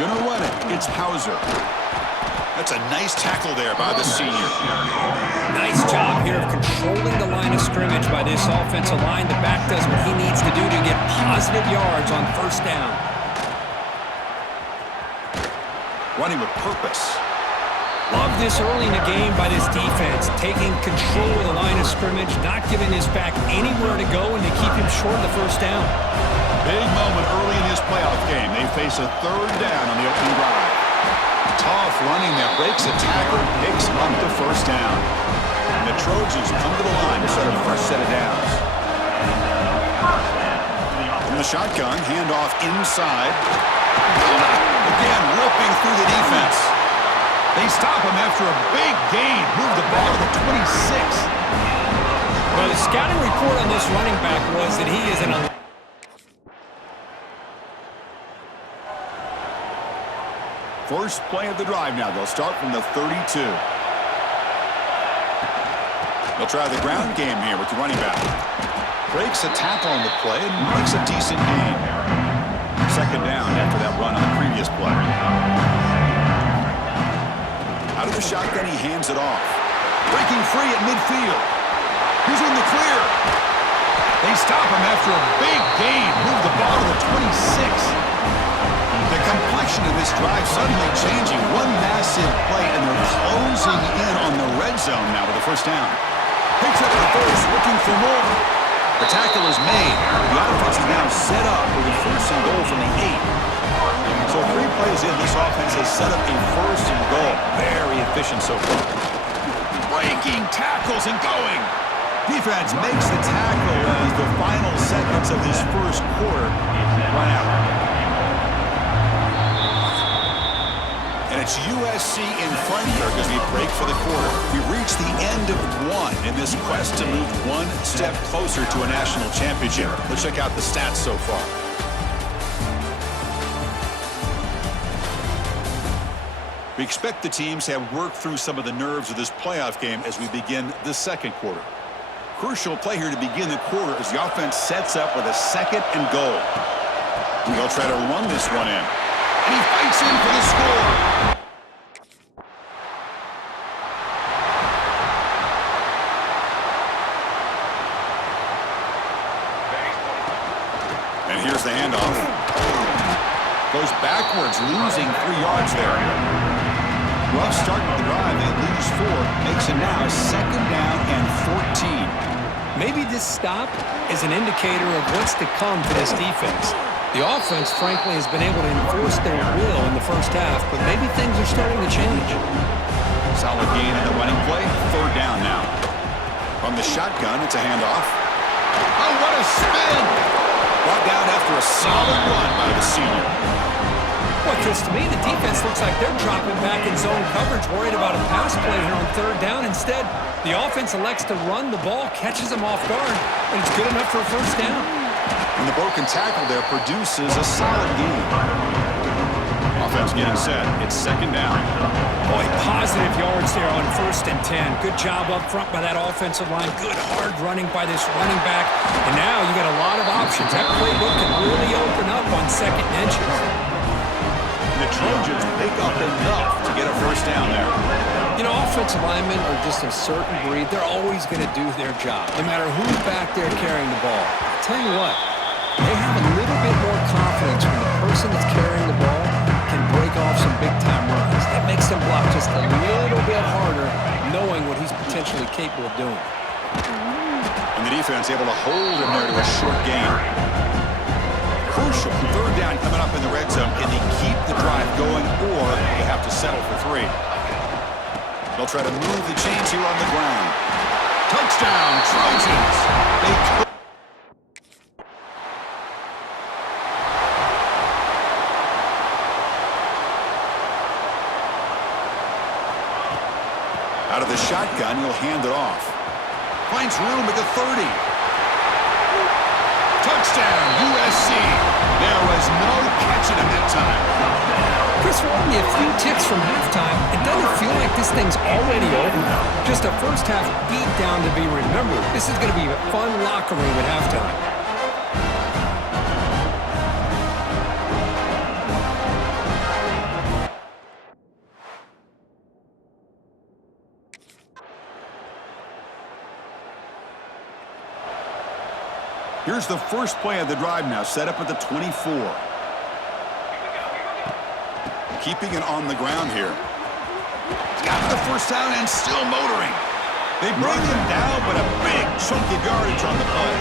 Gonna run it. It's Hauser. That's a nice tackle there by the senior. Nice job here of controlling the line of scrimmage by this offensive line. The back does what he needs to do to get positive yards on first down. Running with purpose. Love this early in the game by this defense, taking control of the line of scrimmage, not giving his back anywhere to go, and to keep him short of the first down. Big moment early in this playoff game. They face a third down on the opening drive. Tough running that breaks a tackle, picks up the first down. And the Trojans come to the line to start a fresh set of downs. From the shotgun, handoff inside. Again, ripping through the defense. They stop him after a big gain. Move the ball to the 26. Well, the scouting report on this running back was that he is an first play of the drive now. They'll start from the 32. They'll try the ground game here with the running back. Breaks a tackle on the play and makes a decent gain. Second down after that run on the previous play. Out of the shotgun, he hands it off. Breaking free at midfield. He's in the clear. They stop him after a big gain. Move the ball to the 26. The complexion of this drive suddenly changing. One massive play, and they're closing in on the red zone now with the first down. Picks up the first, looking for more. The tackle is made. The offense is now set up with a first and goal from the 8. So 3 plays in, this offense has set up a first and goal. Very efficient so far. Breaking tackles and going. Defense makes the tackle as the final seconds of this first quarter run out. And it's USC in front here as we break for the quarter. We've reached the end of one in this quest to move one step closer to a national championship. Let's check out the stats so far. We expect the teams to have worked through some of the nerves of this playoff game as we begin the second quarter. Crucial play here to begin the quarter as the offense sets up with a second and goal. They'll try to run this one in. And he fights in for the score. And here's the handoff. Goes backwards, losing 3 yards there. Rough start with the drive. They lose 4. Makes it now second down and 14. Maybe this stop is an indicator of what's to come for this defense. The offense, frankly, has been able to enforce their will in the first half, but maybe things are starting to change. Solid gain in the running play. Third down now. From the shotgun, it's a handoff. Oh, what a spin! Brought down after a solid run by the senior. Well, Chris, to me, the defense looks like they're dropping back in zone coverage, worried about a pass play here on third down. Instead, the offense elects to run the ball, catches them off guard, and it's good enough for a first down. And the broken tackle there produces a solid gain. Offense getting set. It's second down. Boy, positive yards there on first and 10. Good job up front by that offensive line. Good hard running by this running back. And now you got a lot of options. That playbook can really open up on second and inches. The Trojans make up enough to get a first down there. You know, offensive linemen are just a certain breed. They're always going to do their job, no matter who's back there carrying the ball. I'll tell you what, they have a little bit more confidence when the person that's carrying the ball can break off some big-time runs. That makes them block just a little bit harder, knowing what he's potentially capable of doing. And the defense able to hold him there to a short gain. Crucial third down coming up in the red zone. Can they keep the drive going, or they have to settle for 3? They'll try to move the chains here on the ground. Touchdown, Trojans! Out of the shotgun, he'll hand it off. Finds room at the 30. Touchdown, USC. There was no catching him that time. Chris, we're only a few ticks from halftime. It doesn't feel like this thing's already over. Just a first half beat down to be remembered. This is going to be a fun locker room at halftime. Here's the first play of the drive now, set up at the 24. Keeping it on the ground here. He's got the first down and still motoring. They bring him down, but a big chunk of yardage on the play.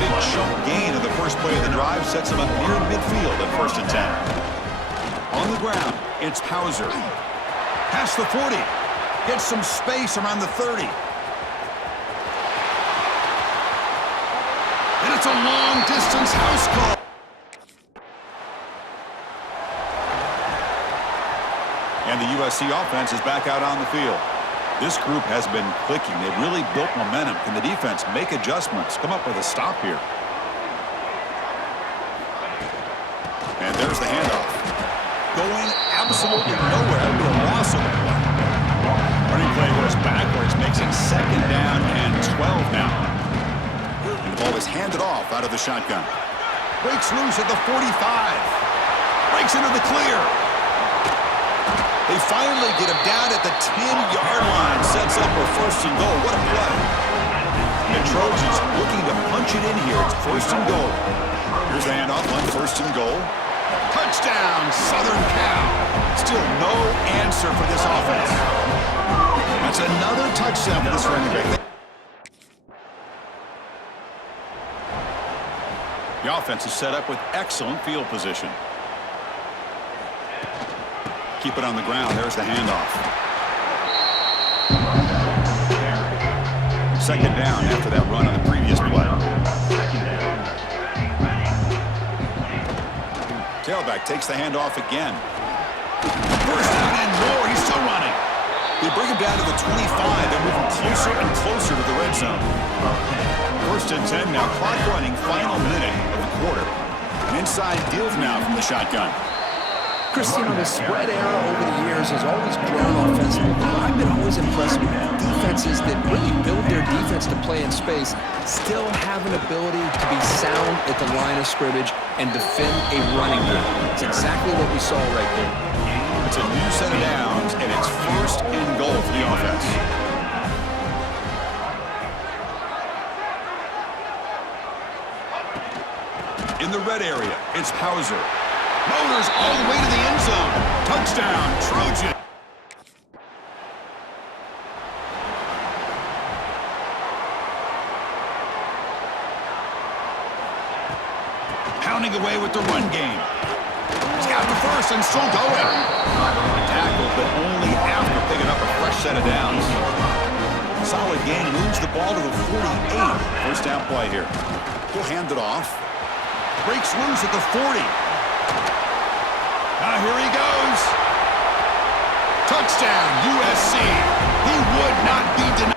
Big chunk gain of the first play of the drive sets him up near midfield at 1st and 10. On the ground, it's Hauser. Past the 40. Gets some space around the 30. And it's a long-distance house call. And the USC offense is back out on the field. This group has been clicking. They've really built momentum. Can the defense make adjustments? Come up with a stop here. And there's the handoff. Going absolutely nowhere. That'll be a loss of the play. Running play goes backwards, makes it 2nd down and 12 now. And the ball is handed off out of the shotgun. Breaks loose at the 45. Breaks into the clear. They finally get him down at the 10-yard line. Sets up a 1st and goal. What a play. The Trojans looking to punch it in here. It's 1st and goal. Here's the handoff on 1st and goal. Touchdown, Southern Cal. Still no answer for this offense. That's another touchdown for this running back. The offense is set up with excellent field position. Keep it on the ground. There's the handoff. 2nd down after that run on the previous play. Tailback takes the handoff again. 1st down and more. He's still running. They bring him down to the 25 and move him closer and closer to the red zone. 1st and 10 now. Clock running. Final minute of the quarter. An inside deal now from the shotgun. Christian, the spread era over the years has always grown offensively, but I've been always impressed with defenses that really build their defense to play in space, still have an ability to be sound at the line of scrimmage and defend a running game. It's exactly what we saw right there. It's a new set of downs, and it's 1st and goal for the offense. In the red area, it's Hauser. Motors all the way to the end zone. Touchdown, Trojan. Pounding away with the run game. He's got the 1st and still going. Tackled, but only after picking up a fresh set of downs. Solid gain, moves the ball to the 48. 1st down play here. He'll hand it off. Breaks loose at the 40. Here he goes. Touchdown, USC. He would not be denied.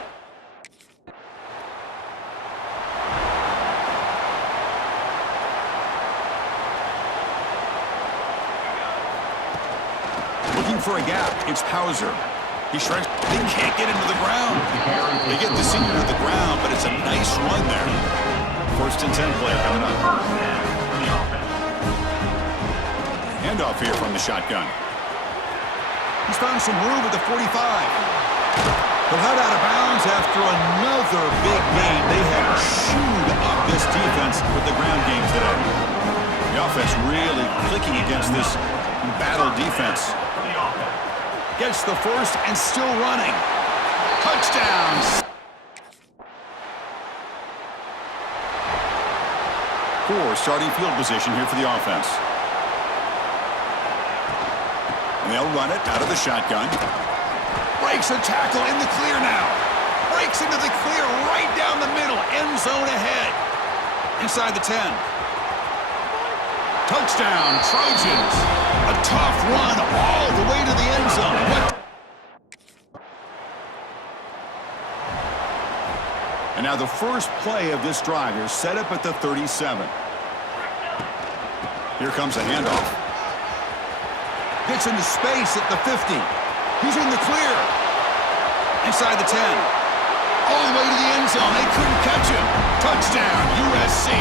Looking for a gap. It's Hauser. He shrinks. They can't get into the ground. They get the senior to the ground, but it's a nice run there. 1st and 10 play coming up. Handoff here from the shotgun. He's found some room at the 45. But head out of bounds after another big gain. They have chewed up this defense with the ground game today. The offense really clicking against this battle defense. Gets the 1st and still running. Touchdowns. Poor starting field position here for the offense. And they'll run it out of the shotgun. Breaks a tackle in the clear now. Breaks into the clear right down the middle. End zone ahead. Inside the 10. Touchdown, Trojans. A tough run all the way to the end zone. And now the first play of this drive is set up at the 37. Here comes a handoff. Gets into space at the 50. He's in the clear. Inside the 10. All the way to the end zone. They couldn't catch him. Touchdown, USC.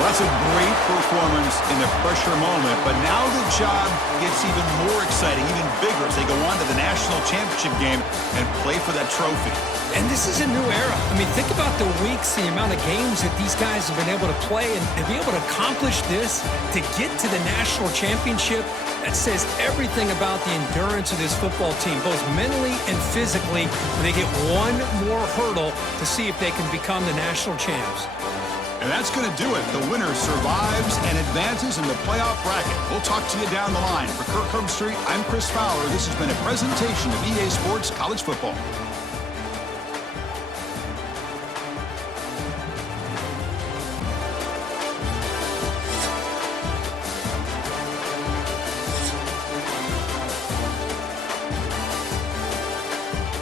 Well, That's a great performance in the pressure moment, but now the job gets even more exciting, even bigger as they go on to the national championship game and play for that trophy. And this is a new era. I mean, think about the weeks, the amount of games that these guys have been able to play, and to be able to accomplish this, to get to the national championship, that says everything about the endurance of this football team, both mentally and physically, when they get one more hurdle to see if they can become the national champs. And that's going to do it. The winner survives and advances in the playoff bracket. We'll talk to you down the line. For Kirk Street, I'm Chris Fowler. This has been a presentation of EA Sports College Football.